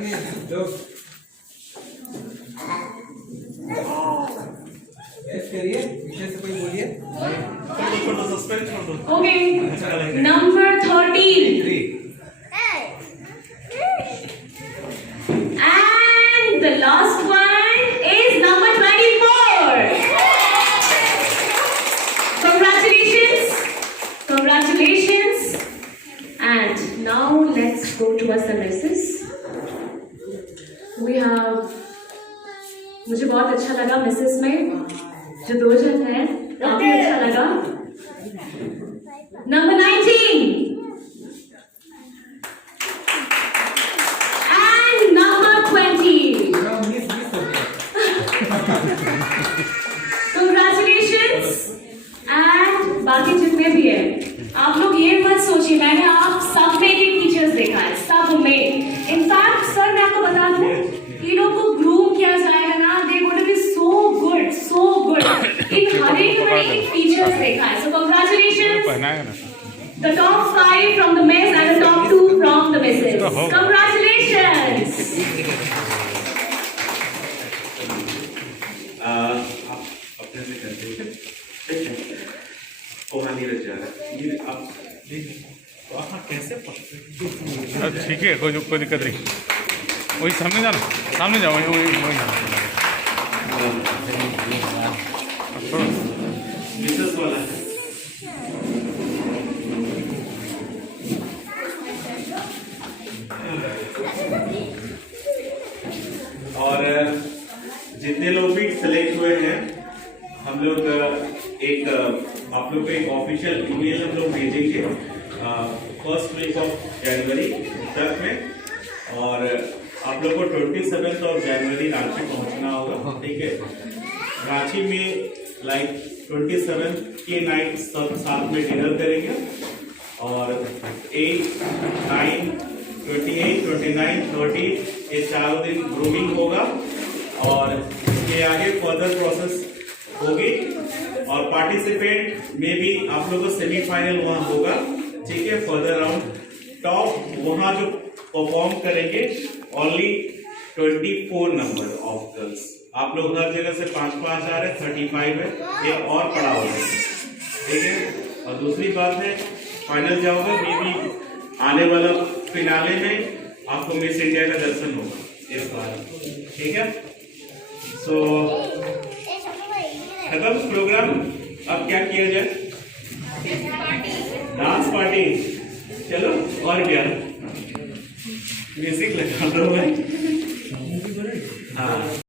जो करिए पीछे से कोई बोलिए छोड़ो सस्पेंस छोड़ो okay number 33 and the last one is number 24. Congratulations and now let's go to SMSs. We have मुझे बहुत अच्छा लगा मिसेस में जो दो जन हैं काफी अच्छा लगा number 19 and number 20 congratulations and बाकी जितने भी हैं आप लोग ये मत सोचिए मैंने आप सब में के टीचर्स देखा है सब में इनफैक्ट सर मैं आपको बता दूं ये लोग को ग्रूम किया जाएगा ना they going to be so good in हर एक में एक टीचर्स देखा है so congratulations the top 5 from the miss and the top 2 from the misses congratulations अपने से करते हैं ठीक है पोहा नहीं रच जा रहा ये आप वहाँ कैसे पढ़ते ठीक है कोई दिक्कत नहीं वही सामने जाओ वही मिसेस वाला है और जितने लोग भी सिलेक्ट हुए हैं हम लोग एक आप लोग को एक ऑफिशियल ईमेल हम लोग भेजेंगे फर्स्ट वीक ऑफ जनवरी तक में और आप लोग को 27 ऑफ जनवरी रांची पहुंचना होगा ठीक है रांची में लाइक 27 के नाइट सब साथ में डिनर करेंगे और 8, 9, 28, 29, 30 ये 4 दिन ग्रूमिंग होगा और इसके आगे फर्दर प्रोसेस होगी और पार्टिसिपेंट में भी आप लोगों को सेमीफाइनल वहां होगा ठीक है फर्दर राउंड टॉप वहां जो परफॉर्म करेंगे ओनली 24 नंबर ऑफ गर्ल्स आप लोग हर जगह से 5 आ रहे हैं 35 है ये और पड़ा होगा ठीक है और दूसरी बात है फाइनल जाओगे मे भी आने वाला फिनाले में आपको मिस इंडिया का दर्शन होगा इस बार ठीक है सो खत्म प्रोग्राम अब क्या किया जाए डांस पार्टी चलो और क्या म्यूजिक लगा दो भाई